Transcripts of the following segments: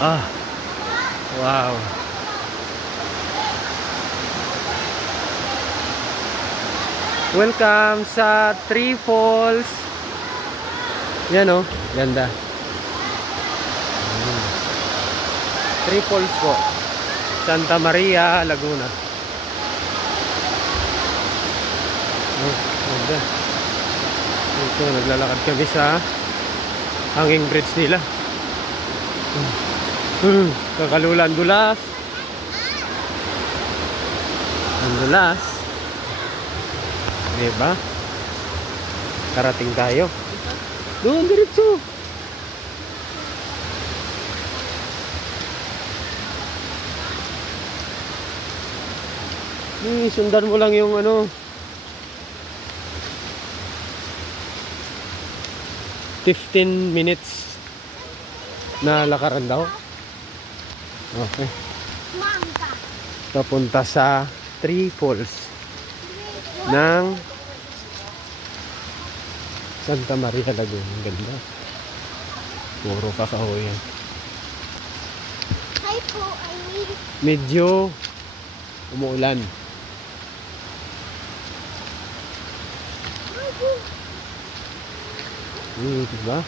Ah, wow. Welcome sa Three Falls. Yan oh, ganda. Three Falls po. Santa Maria, Laguna. Oh, ganda. Ito, naglalakad kami sa hanging bridge nila. Kakalulan dulas. Ang dulas. Diba? Karating tayo. Doon, diretso. Sundan mo lang yung ano. 15 minutes na lakaran daw. Okay. Papunta sa Three Falls ng Santa Maria, Laguna. Ang ganda. Puro kakahoy yan. Medyo umuulan. Diba?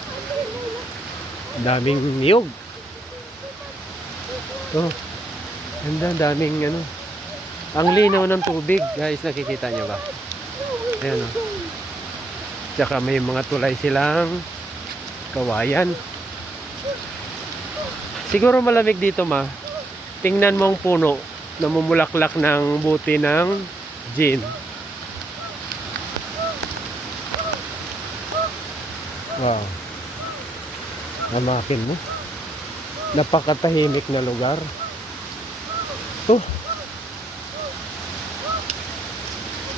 Daming niyog. Ito. Ganda, daming ano. Ang linaw ng tubig, guys. Nakikita nyo ba? Ayan o. Tsaka may mga tulay silang kawayan. Siguro malamig dito, ma. Tingnan mo ang puno. Namumulaklak ng buti ng gin. Wow. Namakin mo. Napakatahimik na lugar. Ito.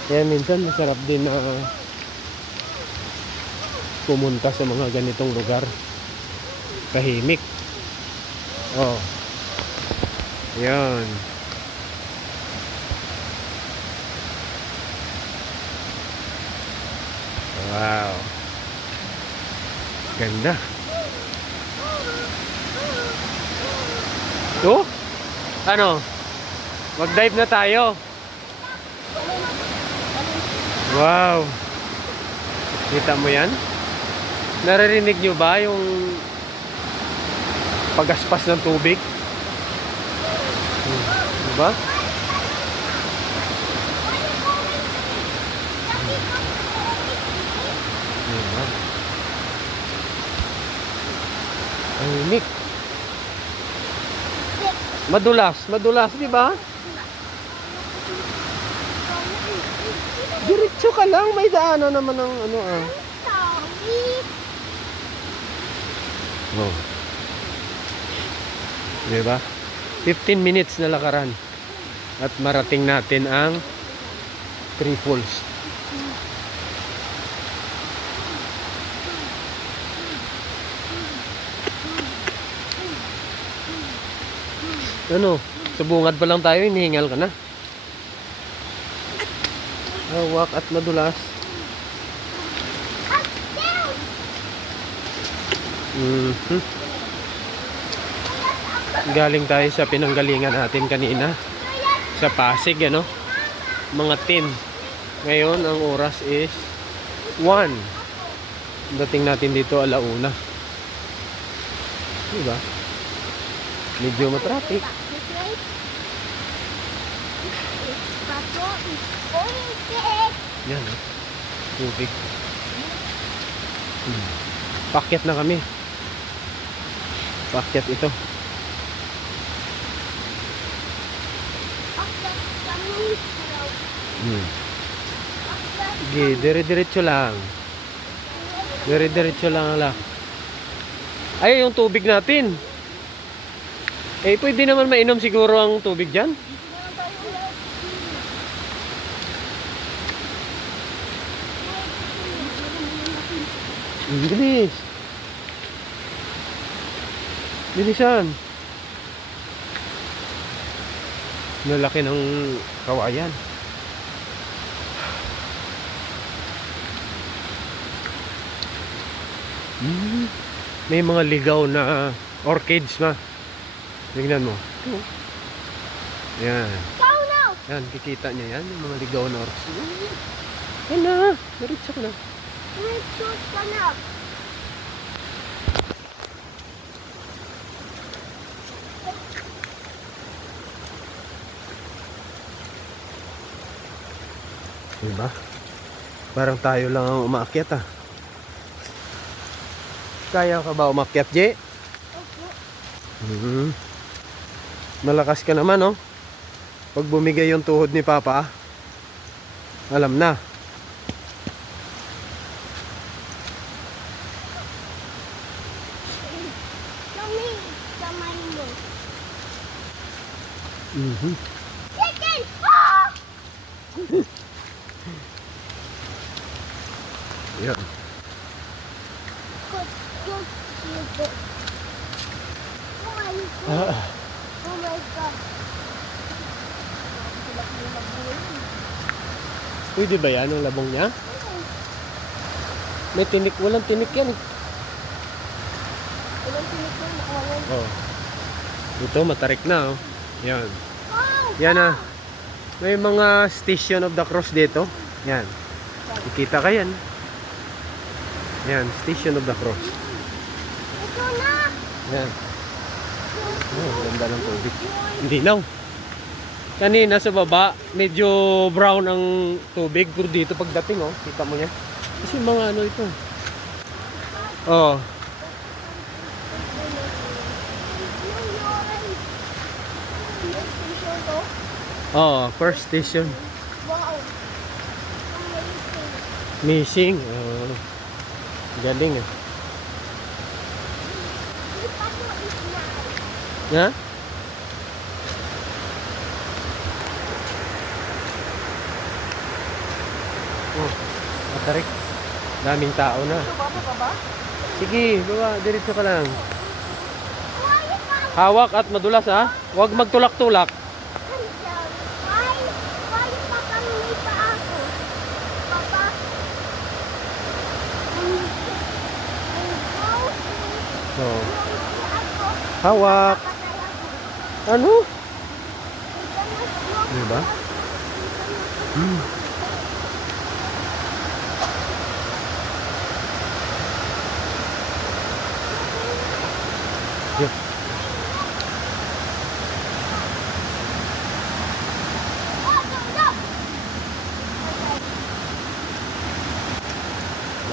Kaya minsan masarap din na pumunta sa mga ganitong lugar. Tahimik. Oh. Yan. Wow. Ganda. Ito? Ano? Mag-dive na tayo. Wow. Kita mo yan? Naririnig nyo ba yung pagaspas ng tubig? Diba? Diba? Ang unik. Madulas, madulas, diba? Diretso ka lang, may daanan naman ng ano ah. Oh. Diba? 15 minutes na lakaran. At marating natin ang Three Falls. Ano? Sa bungad pa lang tayo, hinihingal ka na. Hawak at madulas. Galing tayo sa pinanggalingan natin kanina sa Pasig, ano? Mga 10. Ngayon ang oras is 1. Dating natin dito alauna. Diba? Medyo matraffic. Yan, oh. Tubig. Pakyat na kami. Pakyat ito. Sige, dire-diretso lang. Dire-diretso lang ala. Ay, yung tubig natin. Eh, pwede naman mainom siguro ang tubig dyan. Bilis. Bilisan. Nalaki ng kawayan. May mga ligaw na orchids ma. Tingnan mo. Yan. Go now! Yan, kikita niya yan. Yung mga ligaw na oras. Yan na. Diretso ko na. May shoot ka na. Diba? Parang tayo lang ang umaakyat ah. Kaya ka ba umakyat, Je? Opo. Malakas ka naman, oh. Pag bumigay yung tuhod ni Papa, alam na. Kami, kamay mo. Chicken! Ah! Yan. Good, good, good. Oh my God. Oh my God. Pwede ba yan ang labong niya? May tinik, walang tinik yan. Ilang tinikon ako ngayon. Oh. Ito, matarik na, oh. Yan. Oh! Yan ah. May mga Station of the Cross dito. Yan. Ikita ka yan. Yan, Station of the Cross. Ito na! Yan. Oh, ganda ng tubig. Hindi na. Kanina sa baba, medyo brown ang tubig. Pero dito pagdating, oh, kita mo yan. Kasi mga ano ito. Oh. Oh, first station. Wow! Missing. Amazing. Oh. Galing ah. Ha? Oh, matarik. Daming tao na. Sige, baba, diretso ka lang. Hawak at madulas ha. Huwag magtulak-tulak. Why pa kang may paa ko? Papa? Oh. Hawak. Ano? Diba? Yep.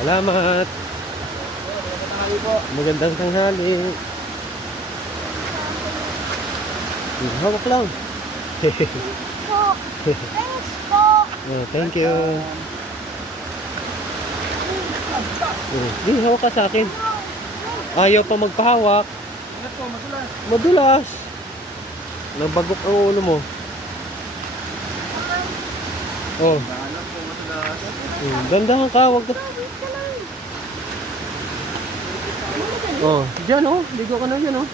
Salamat. Magandang tanghali. Hawak lang. Thanks po. Oh, thank you. Hawak ka sa akin. Ayaw pa magpahawak. Madulas. Nabagok ang ulo mo. Oh. Dandahan ka, wag ka. Oh, diyan oh. Ligo ka na diyan oh.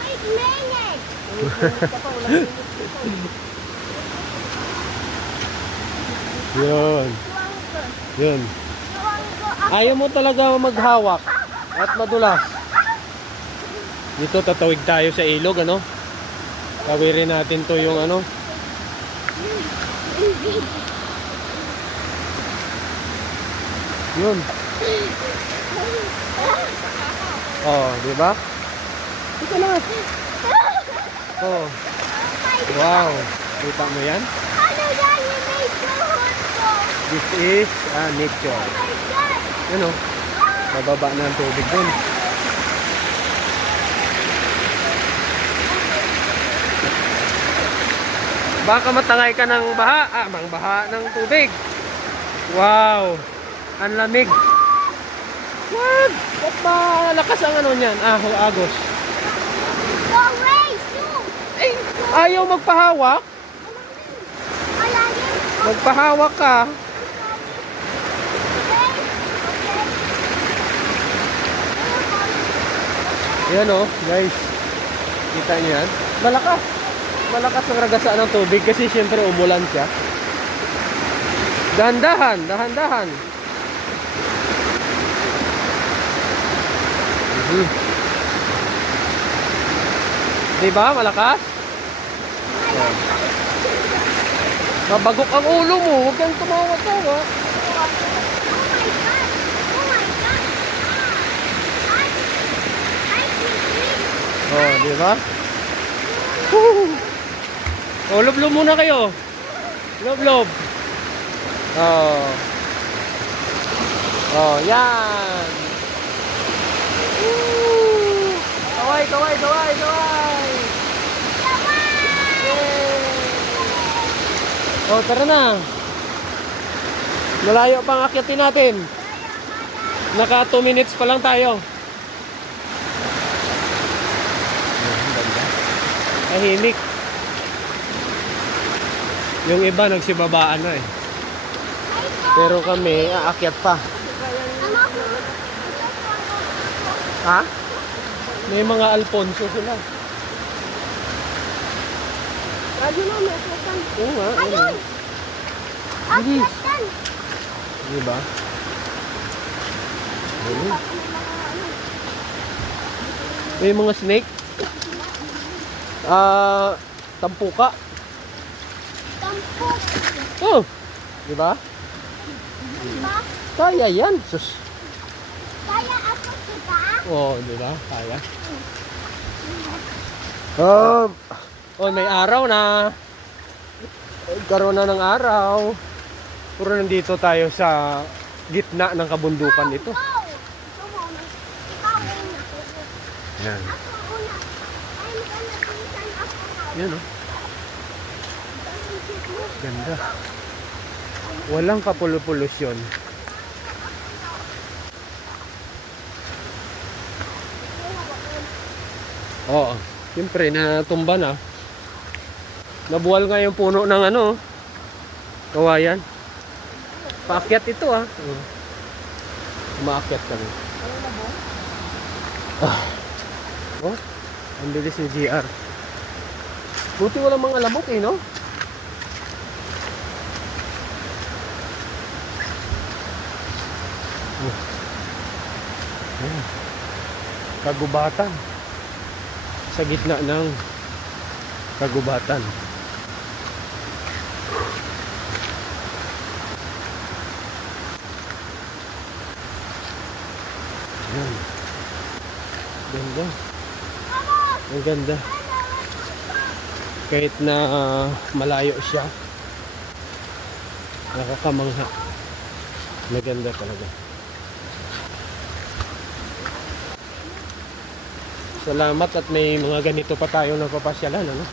Wait a minute. Yun. Yun. Ayaw mo talaga maghawak at madulas. Dito tatawid tayo sa ilog, ano? Tawirin natin to yung ano. Yun. Oh, di ba? Ito na. Oh. Wow. Kita mo yan? Ano yan yung may tuhod ko? This is nature. Oh my God. Ano? Bababa na ang tubig dun. Baka matangay ka ng baha. Mangbaha ng tubig. Wow. Ang lamig. Wag! Ba't ba lakas ang ano niyan? Agos. Go race, you. Eh, ayaw magpahawak? Malalim. Magpahawak ka. Yan oh, guys. Kita niyo yan? Malakas. Malakas ang ragasa ng tubig kasi syempre umulan siya. Dahan-dahan, dahan-dahan. Di ba? Malakas? Yan. Mabagok ang ulo mo. Huwag kang tumawa-tawa. Oh my God! Oh my God! Oh, di ba? Woo! Oh, lob-lob muna kayo. Lob-lob. Oh. Oh, yan. Woo! Kaway, kaway, kaway, kaway. Yay! Oh, tara na. Malayo pang akyatin natin. Naka 2 minutes pa lang tayo. Tahimik. Yung iba nagsibabaan na eh. Pero kami aakyat pa. Ha? May mga Alfonso sila. Ayun na, may akyatan. Oo nga. Ayun! Bilis. Akyatan! Diba? Ayun. May mga snake. Tampuka. Tampok. Oh. Diba? Diba? Kaya yan. Sus. Kaya ako kita. Oh, diba? Kaya. Oh, may araw na. Karoon na ng araw. Puro nandito tayo sa gitna ng kabundukan ito. Go! Ikaw muna. Ikaw muna. Yan. Ako una. I'm gonna pinsan ako. Yan oh. Ganda. Walang kapulupolusyon. Oo. Siyempre, natumba na. Nabuwal nga yung puno ng ano. Kawayan. Paakyat ito ah. Umaakyat kami. Ah. Oh, ang bilis ni GR. Buti walang mga lamok eh, no? Oh. Ayan. Kagubatan. Sa gitna ng kagubatan. Ayan. Ganda. Ang ganda. Kahit na malayo siya, nakakamangha. Maganda talaga. Salamat at may mga ganito pa tayo na papasyalan, ano?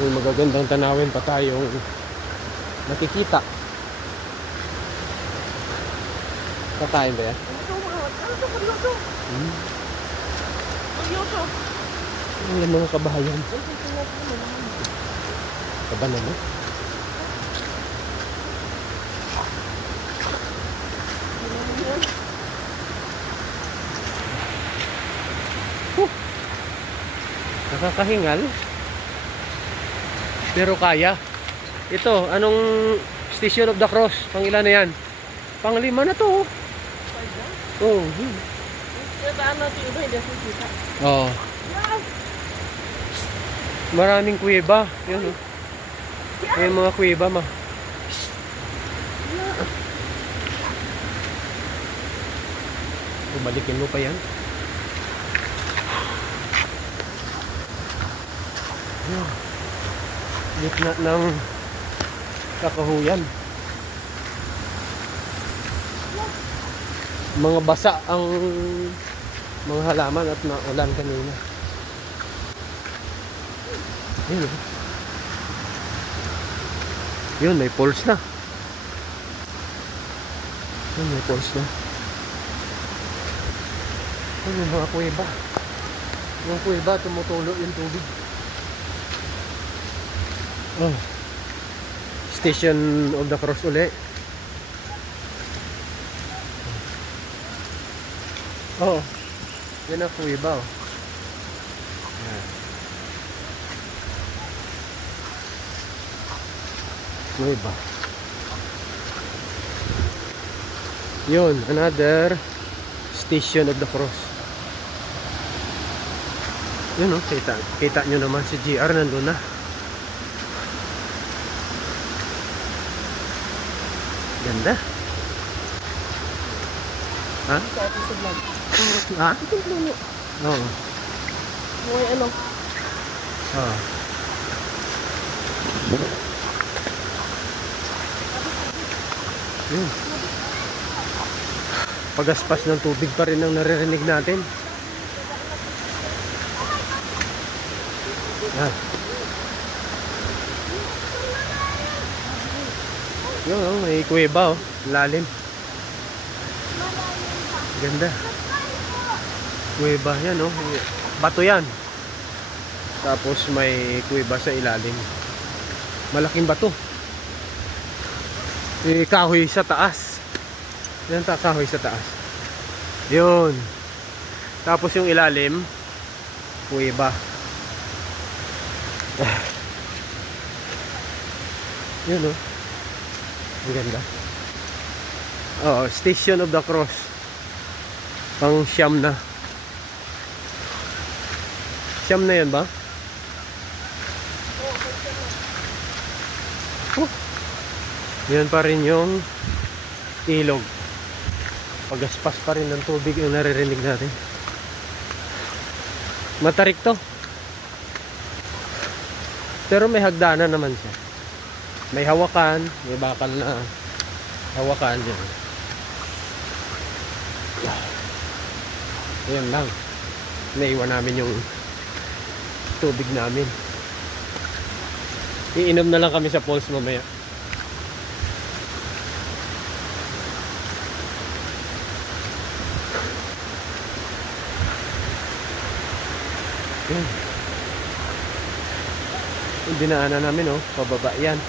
May magagandang tanawin pa tayong nakikita. Kakain ba yan? Ang mga kabahayan. Kaba naman. Nakakahingal. Pero kaya. Ito, anong Station of the Cross? Pang ilan na yan? Pang 5 na to. Oh. Oh. Maraming kuweba. Yan oh. May mga kuweba ma. Balikin mo pa yan. Gitna ng kakahuyan. Mga basa ang mga halaman at naulan kanina. Ayun. Yun, may pulse na. Yun, may pulse na. Yun, yung mga kuweba. Yung kuweba, tumutulo yung tubig. Oh. Station of the Cross uli. Oh. Yan ang kuweba oh. Yan. Kuweba. Yun, another Station of the Cross. Yun, oh, kita nyo naman si GR nandun na. Ganda. Ha? Ito sa vlog. Ha? Ito yung puno. Oo. May ano. Oo. Yun. Pagaspas ng tubig pa rin ang naririnig natin. Yan. Yun, oh, may kuweba, oh. Lalim. Ganda. Kuweba yan, oh. Bato yan. Tapos may kuweba sa ilalim. Malaking bato. Kahoy sa taas. Yan, kahoy sa taas. Yun. Tapos yung ilalim, kuweba. Yun, oh. Ang ganda. Oh, Station of the Cross. Pang Siyam na. Siyam na yan ba? Yan pa rin yung ilog. Pagaspas pa rin ng tubig yung naririnig natin. Matarik to. Pero may hagdanan naman siya. May hawakan, may bakal na hawakan yan. Ayan lang. Naiwan namin yung tubig namin. Iinom na lang kami sa falls mamaya. Ayan. Yung dinaanan namin, oh, pababa yan.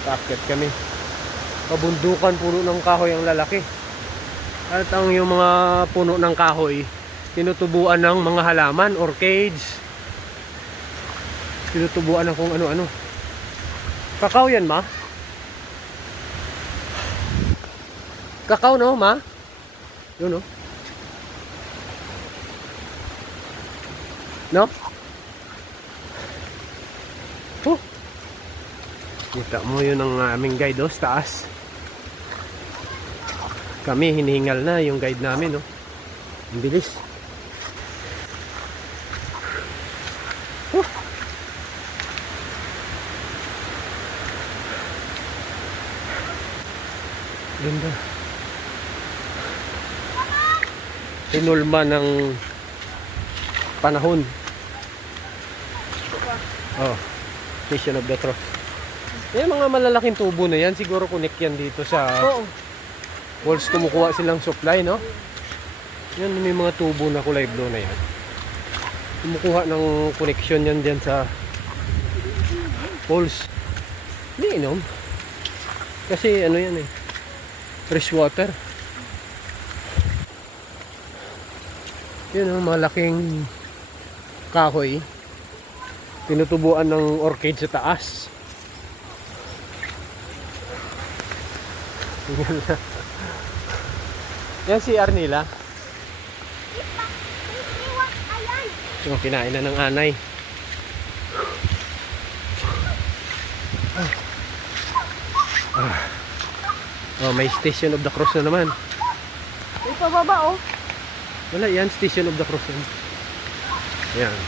Paakyat kami. Pabundukan, puno ng kahoy ang lalaki. At ang yung mga puno ng kahoy, tinutubuan ng mga halaman, orchids. Tinutubuan ng kung ano-ano. Kakao yan, ma? Kakao, no, ma? Yun, no? No? Oh. Kita mo yun ang aming guide, oh, sa taas. Kami hinihingal na yung guide namin, oh. Ang bilis. Oh. Ganda. Sinulma ng panahon. Oh, Station of the Cross. Yung mga malalaking tubo na yan, siguro connect yan dito sa walls. Kumukuha silang supply, no? Yan, may mga tubo na kulay blue na yan. Kumukuha ng connection yan dyan sa walls. Hindi inom. Kasi ano yan, eh, fresh water. Yun, malaking kahoy. Tinutubuan ng orchid sa taas. Yan si Arnila. So, kinain na ng anay. Oh, may Station of the Cross na naman. May pababa, oh. Wala yan, Station of the Cross yan. Yan.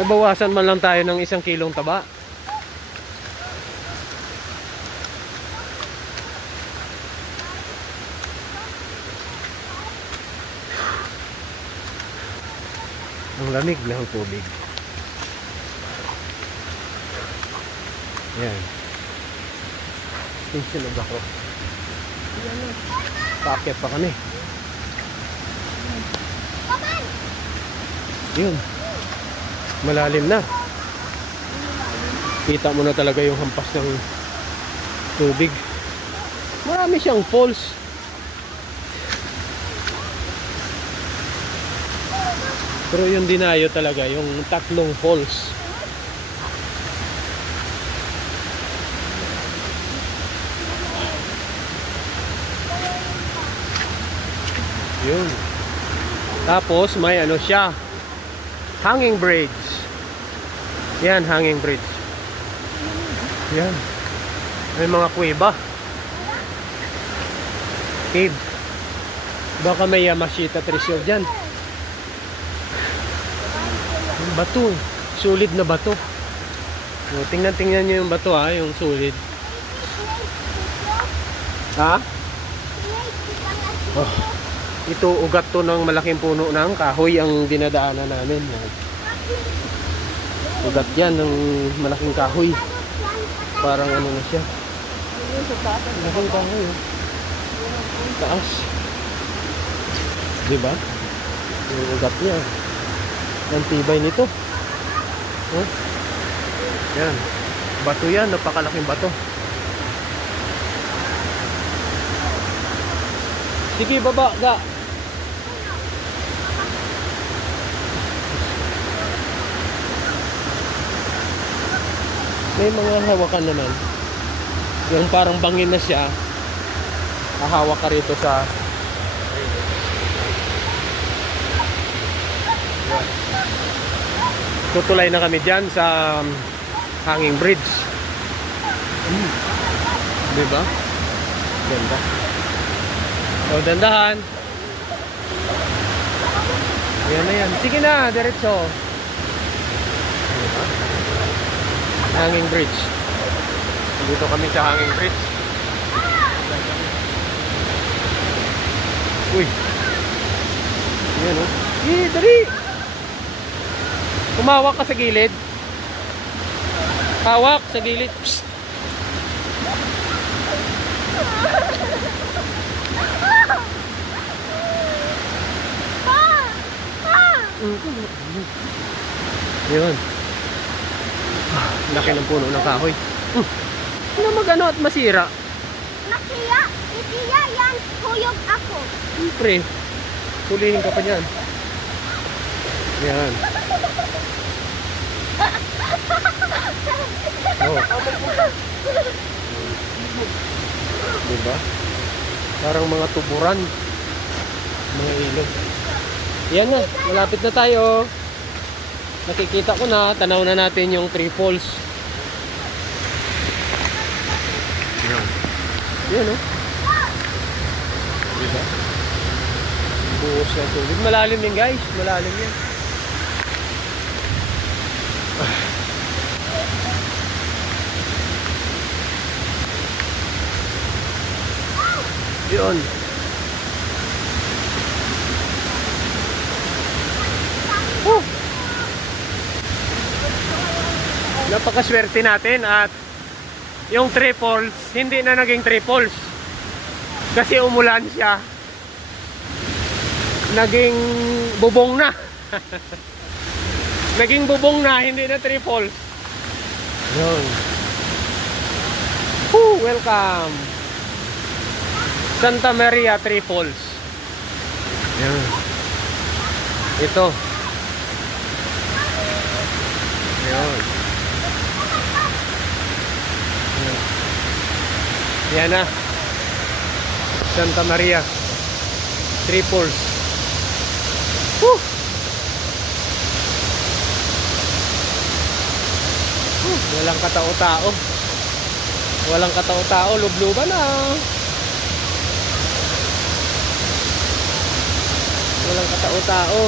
Nabawasan man lang tayo ng 1 kilong taba. Ang lamig ng tubig. Yan. Station of the Cross. Paakyat pa kami. Yun. Malalim na. Kita mo na talaga yung hampas ng tubig. Marami siyang falls. Pero yung dinayo talaga, yung 3 falls. Yun. Tapos may ano siya, hanging bridge. Yan, hanging bridge. Yan. May mga kuweba. Cave. Baka may Yamashita treasure dyan. Yung bato. Sulit na bato. O, tingnan nyo yung bato ha, yung sulit. Ha? Oh, ito ugat to ng malaking puno ng kahoy ang dinadaanan namin. Ugat yan ng malaking kahoy. Parang ano na siya. Malaking kahoy. Taas. Diba? Yung ugat niya. Ang tibay nito. Huh? Yan. Bato yan. Napakalaking bato. Sige, baba, ga. May mga hawakan naman. Yung parang bangin na siya. Hahawak ka rito sa... Tutulay na kami dyan sa hanging bridge. Diba? Ganda. O, dandahan. Ayan na yan. Sige na, diretso. Hanging bridge. Dito kami sa hanging bridge. Uy. Ayan o. Dali! Kumawak ka sa gilid. Hawak sa gilid. Psst. Yun. Laki ng puno ng kahoy. Ano magano at masira? Nakiya, itiya yan, huyog ako. Siyempre, hulihin ka pa dyan. Yan. Oh. Diba? Parang mga tuburan. Mga ilog. Yan na, malapit na tayo. Nakikita ko na, tanaw na natin yung Three Falls. Yan. Yan o. Diba? Buhos na tubig. Malalim yan guys, malalim yan. Yun. Napakaswerte natin at yung Three Falls hindi na naging Three Falls kasi umulan siya, naging bubong na. Naging bubong na, hindi na Three Falls. Yun. Welcome Santa Maria Three Falls. Yan. Ito. Yan. Yan na. Santa Maria Three Falls. Walang katao-tao. Walang katao-tao, lubluban na. Walang katao-tao.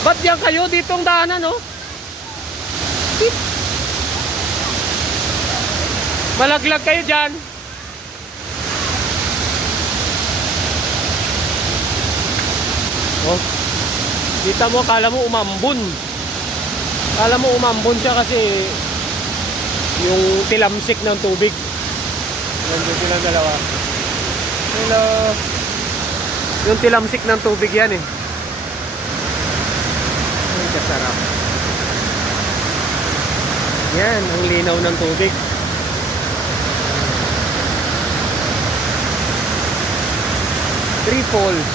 Ba't yan kayo ditong daanan, no? Malaglag kayo dyan. Oh. Kita mo, kala mo umambun. Kala mo umambun siya kasi yung tilamsik ng tubig. Nandun silang dalawa. Hello. Yung tilamsik ng tubig yan eh. Ay, kasarap. Yan, ang linaw ng tubig. Three Falls.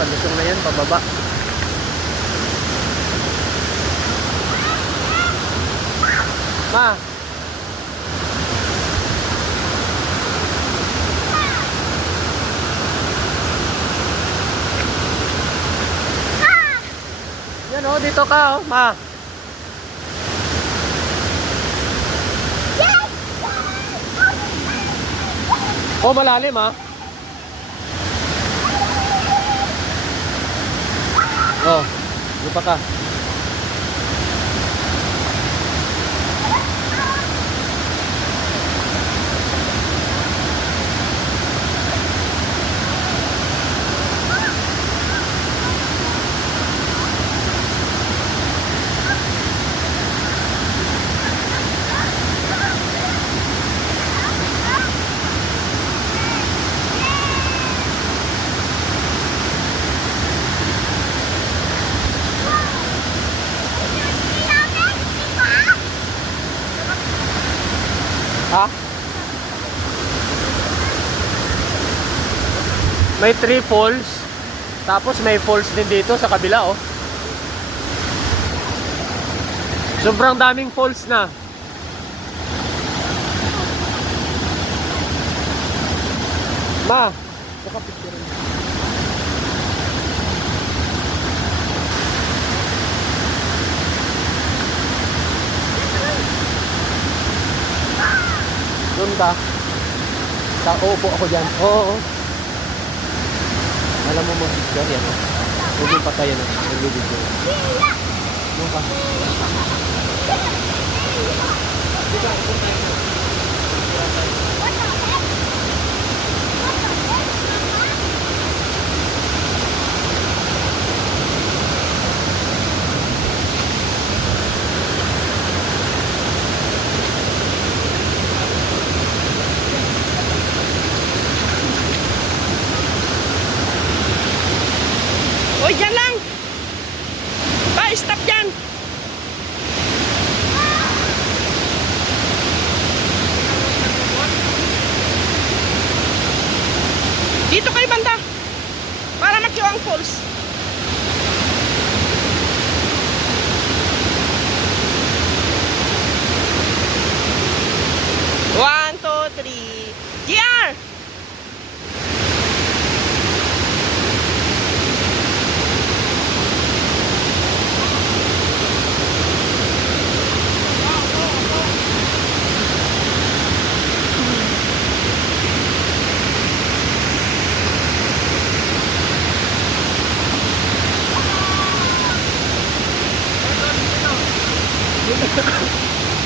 palusong na yan, pababa. Ma! Yan oh, dito ka oh, ma. Oh, malalim ah. Oh, lupa ka. Ha? May 3 falls. Tapos may falls din dito sa kabila oh. Sobrang daming falls na. Ma, baka picture mo. Doon ka. Uupo ako dyan. Oo. Alam mo mag-picture yan. Huwag yung patayan. Mag-video. Doon ka. Uy, dyan lang! Pa, stop dyan! Dito kayo banda! Para mag-queue ang falls. One, two, three. GR!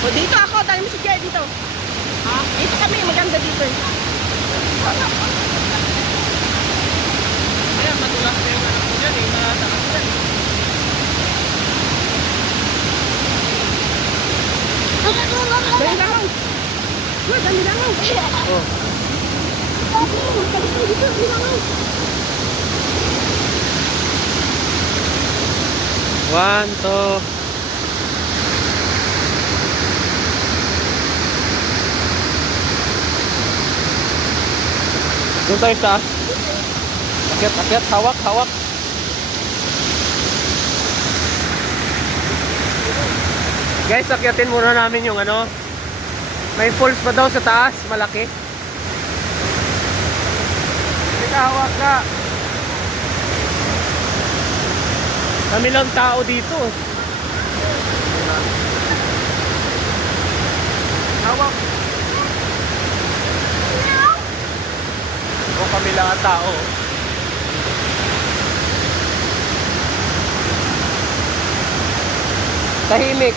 O dito ako, dahil mo si Jay dito. Ha? Dito kami, maganda dito. Ayan, matulas na yung anak ko dyan eh, natakas dyan. Dali lang. Uy, dali lang. Oh. One, two. Doon tayo sa taas. Akyat, akyat, hawak, hawak. Guys, akyatin muna namin yung ano. May falls pa daw sa taas, malaki. Hindi ka, hawak ka. Kami lang tao dito. Hawak. O kami lang ang tao. Tahimik.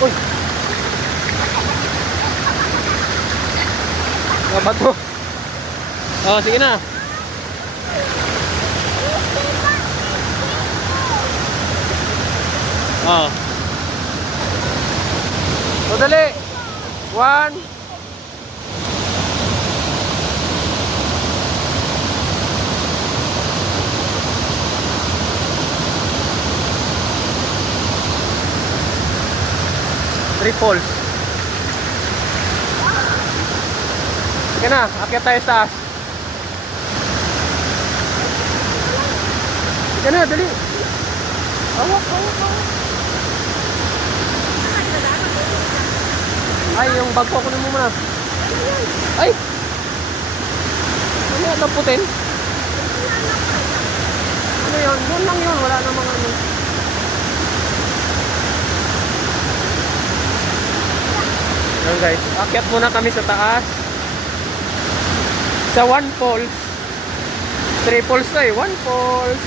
Uy. Mga bato. Oh, sige na. Oh. So, dali. 1. Three falls. Sige na, akyat tayo sa taas. Sige na, dali. Awak. Ay, yung bag ko, kunin mo muna. Ay! Ano yan, lamputin? Ano yun? Doon lang yun, wala namang ano. Ayan guys, akyat muna kami sa taas. Sa one falls. Three falls to eh, one falls.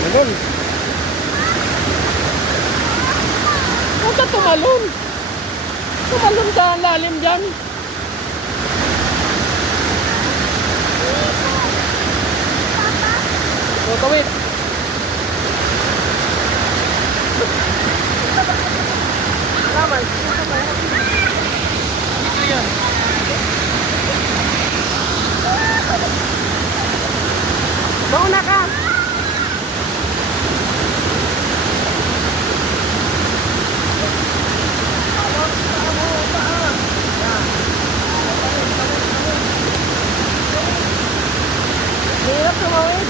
Tumalon. Huwag ka tumalon. Tumalon ka, ang lalim dyan. So, tawid. Salamat. Ito yan. Mauna ka. Hirap tumawid.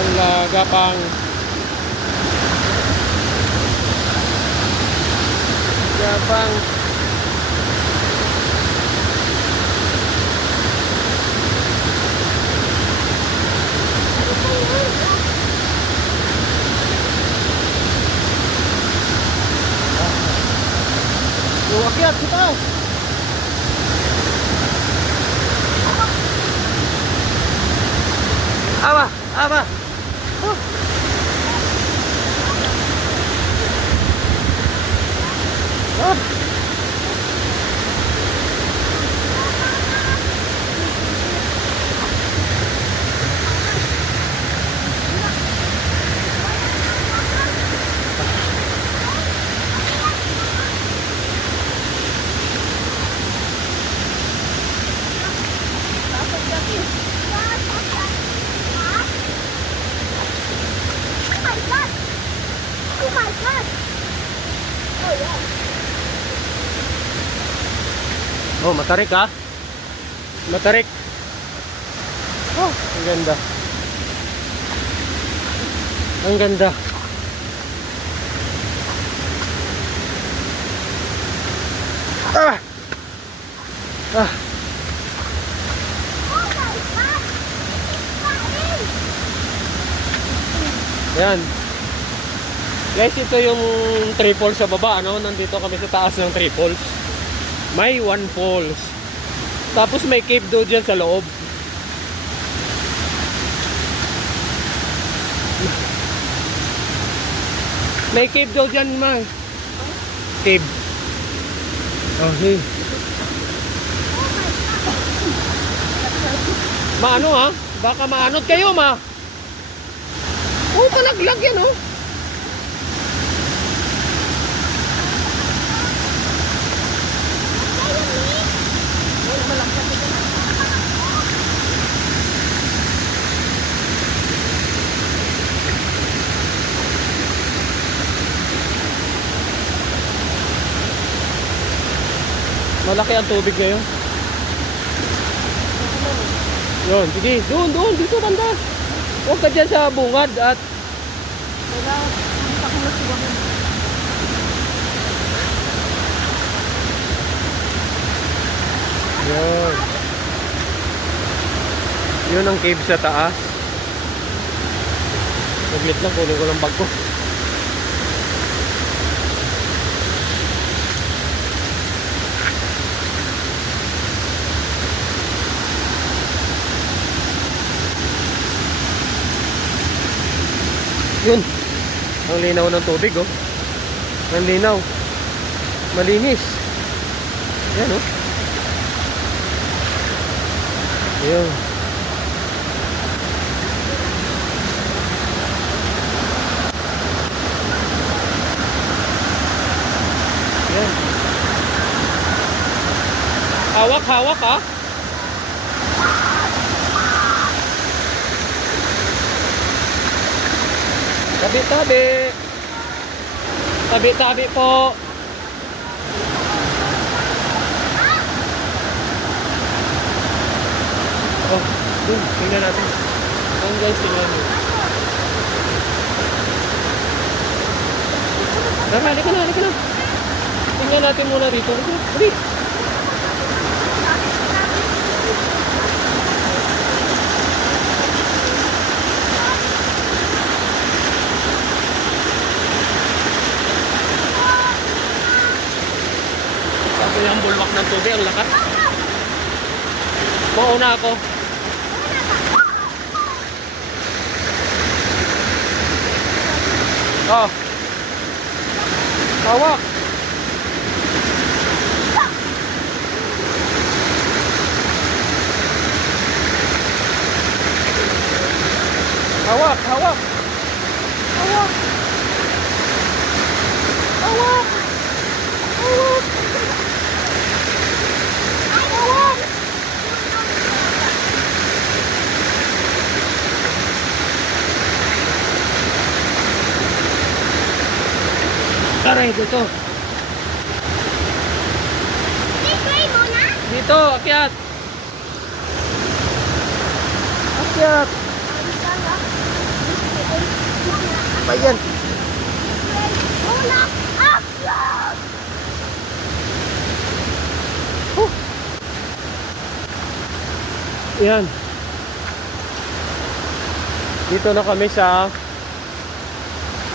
Wala gapang. Gapang. Akyat sa taas. Aba. Oh my God! Oh yeah. Oh, matarik ha? Matarik. Oh, ang ganda. Ang ganda. Ah! Ah! Oh my God! Kain! Yan. Guys, ito yung three falls sa baba, ano? Nandito kami sa taas ng three falls. May one falls. Tapos may cave doon dyan sa loob. May cave daw dyan, ma. Cave. Oh, hey. Maano ha? Baka maanod kayo, ma. Oh, palaglag yan, oh. Malaki ang tubig ngayon. Yun, sige. Doon. Dito banda. Huwag ka dyan sa bungad at... Yun. Yun ang cave sa taas. Naglit lang, kunin ko lang bag ko. Yun. Ang linaw ng tubig, oh. Ang linaw. Malinis. Yan oh. Ayun. Yan. Hawak, hawak ha. Tabi-tabi. Tabi-tabi po. Oh, dun, tingnan natin. Ayan guys, tingnan mo. Tara, halika na, halika na. Tingnan natin muna rito. Halika na, halika. Sabi ang bulwak ng tubig, ang lakas. Mauna ako. Oh. Hawak. Hawak, hawak. Hawak. Hawak. Hawak. Hawak. Aray, dito. Try mo na. Dito, akyat. Akyat. Ba yan? Muna. Yan. Dito na kami sa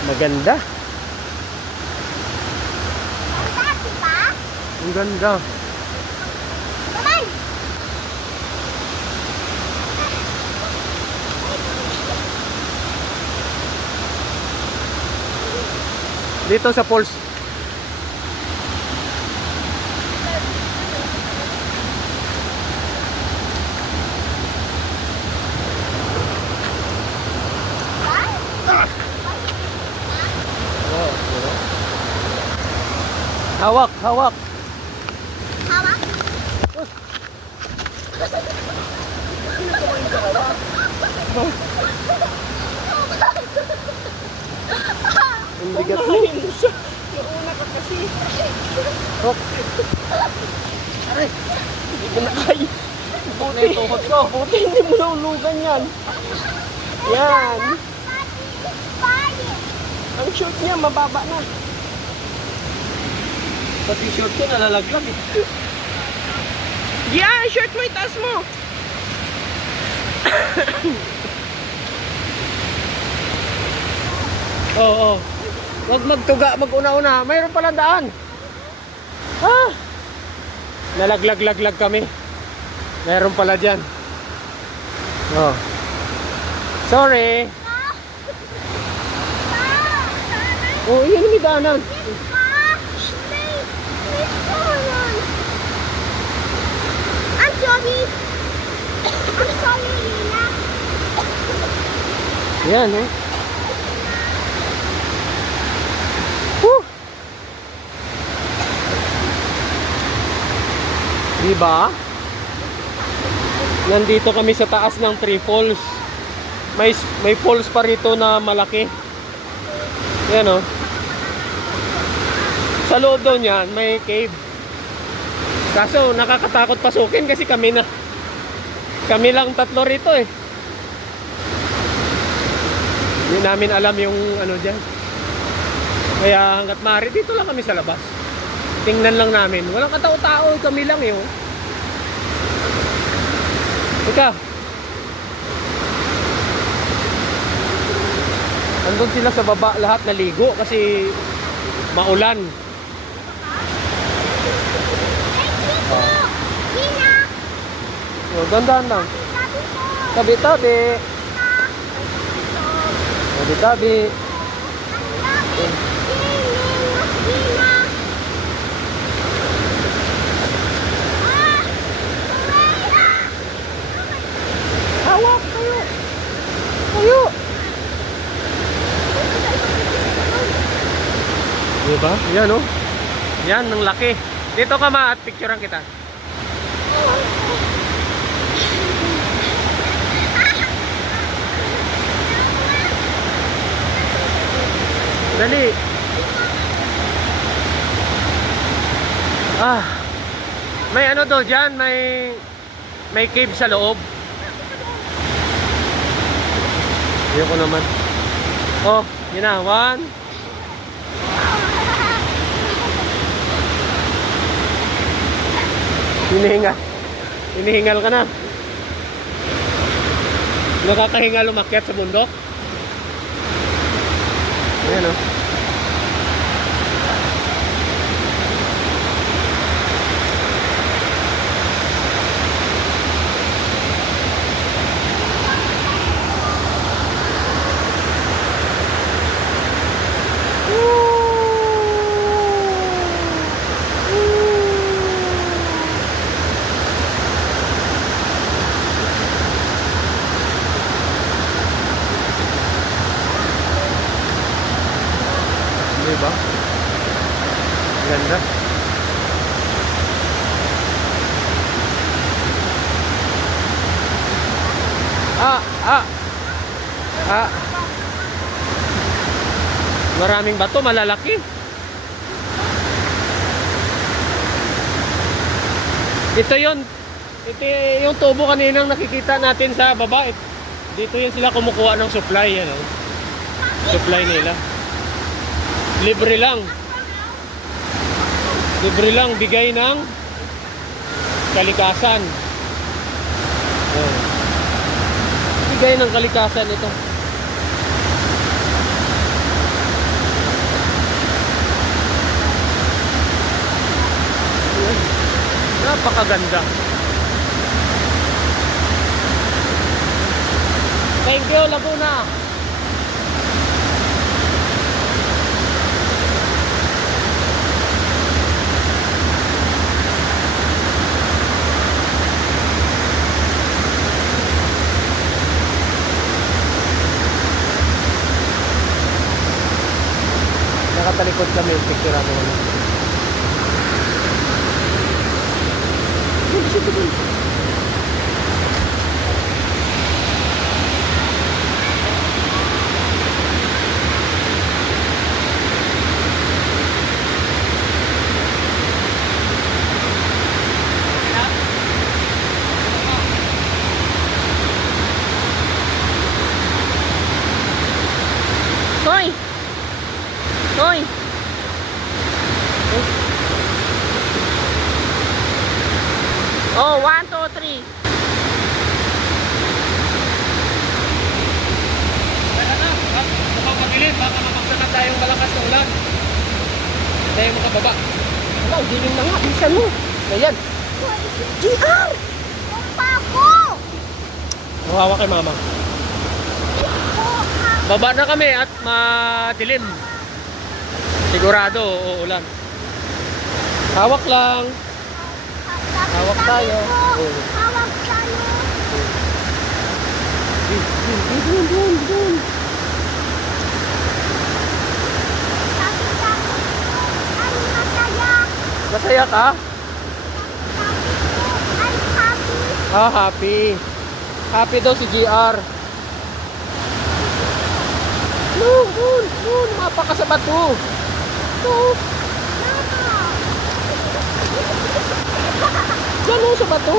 maganda. Diba? Ang ganda. Kamay. Dito sa falls. Hawak, hawak. Hawak. Ang bigat mo. Unahin mo siya. Yung una ka kasi. Hop. Aray. Hindi ko na kaya. Buti. Buti hindi mo naulugan yan. Yan. Ang short niya mababa na. Pati short ko nalalaglag eh. Yan, short mo, itaas mo. Oo. Huwag magtuga, mag-una-una. Mayroon pala daan. Ah! Nalaglag-laglag kami. Mayroon pala dyan. Oh. Sorry. Oh, yan yung daanan. I'm sorry. I'm sorry, Lina. Yan, oh. Woo! Diba? Nandito kami sa taas ng Three Falls. May falls pa rito na malaki. Yan, oh. Sa loob daw niyan, may cave. Kaso nakakatakot pasukin kasi kami lang tatlo rito eh. Hindi namin alam yung ano dyan. Kaya hanggat maaari dito lang kami sa labas. Tingnan lang namin. Walang katao-tao, kami lang yun. Ika. Andun sila sa baba lahat naligo kasi maulan. Lina. Oh, dandan lang. Sabi ko. Tabi-tabi. Tabi-tabi. Lina. Diba? Yan oh. Yan, ang laki. Dito ka ma at picturean kita. Dali. Ah. May ano to dyan, may cave sa loob. Ayoko naman. Oh, yun na. 1. Hinihingal. Hinihingal ka na. Nakakahingal umakyat sa bundok. Ayan oh. Diba? Ganda. Maraming bato, malalaki. Ito yung tubo kaninang nakikita natin sa baba. Dito yan sila kumukuha ng supply, yan oh. Supply nila. Libre lang. Libre lang bigay ng kalikasan. Oh. Bigay ng kalikasan ito. Ayan. Napakaganda. Thank you, Laguna. Nakatalikod kami, picture mo. Hoy! Hoy! Oh, 1, 2, 3. Mukhang madilim, baka mamaksakan tayong malakas na ulan. Tayo makababa. Wala, dilim na nga. Bilisan mo. Ayan. GR! Papa ko! Mawawa kay mama. Baba na kami at madilim. Sigurado uulan. Hawak lang. Hawak tayo. Oh. Hawak tayo. Dun. Sabi ko, ang masaya. Masaya ka? I'm happy. Ah, happy. Happy daw si GR. Nun, mapaka sa bato. Diyan o, sa bato.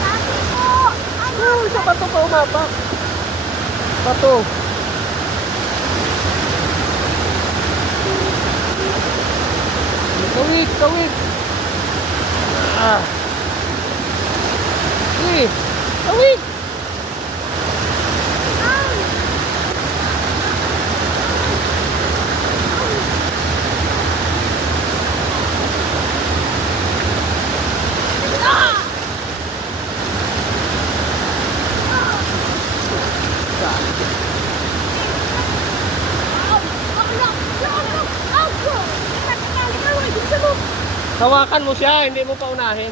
Sabi ko, Sa bato ka umapak. Bato. Kawig. Ah. Kawig. Hawakan mo siya, hindi mo pa unahin.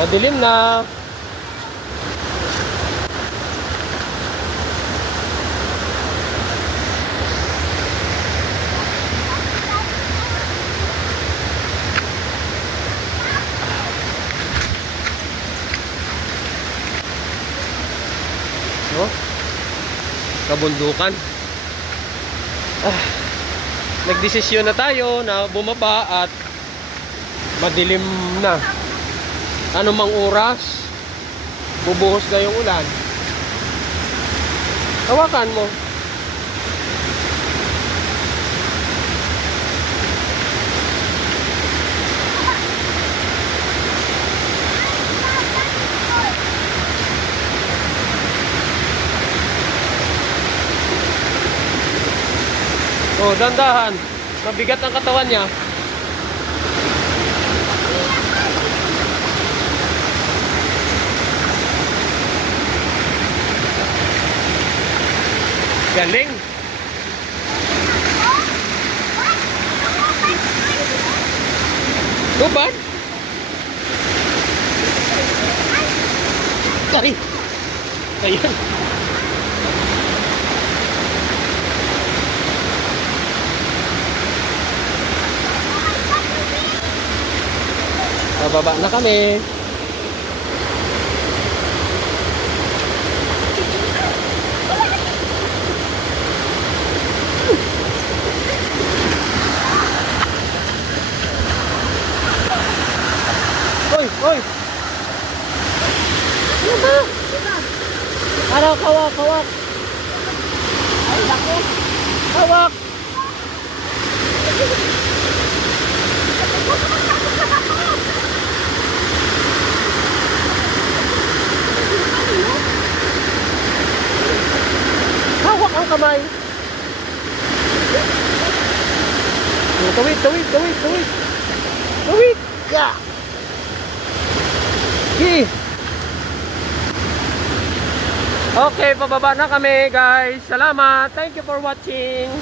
Madilim na. No? Kabundukan. Nagdesisyon na tayo na bumaba at madilim na. Ano mang oras, bubuhos na yung ulan. Hawakan mo. Oh, dandahan. Mabigat ang katawan niya. Galing. Tubad? Ay! Ayan. Bababa na kami. Hoy, hoy. Ano ba? Araw, kawak, kawak. Ay, lako. Kawak. Hawak ang kamay. Oh, tawid, tawid, tawid, tawid. Tawid. Yeah. Okay. Okay, pababa na kami, guys. Salamat. Thank you for watching.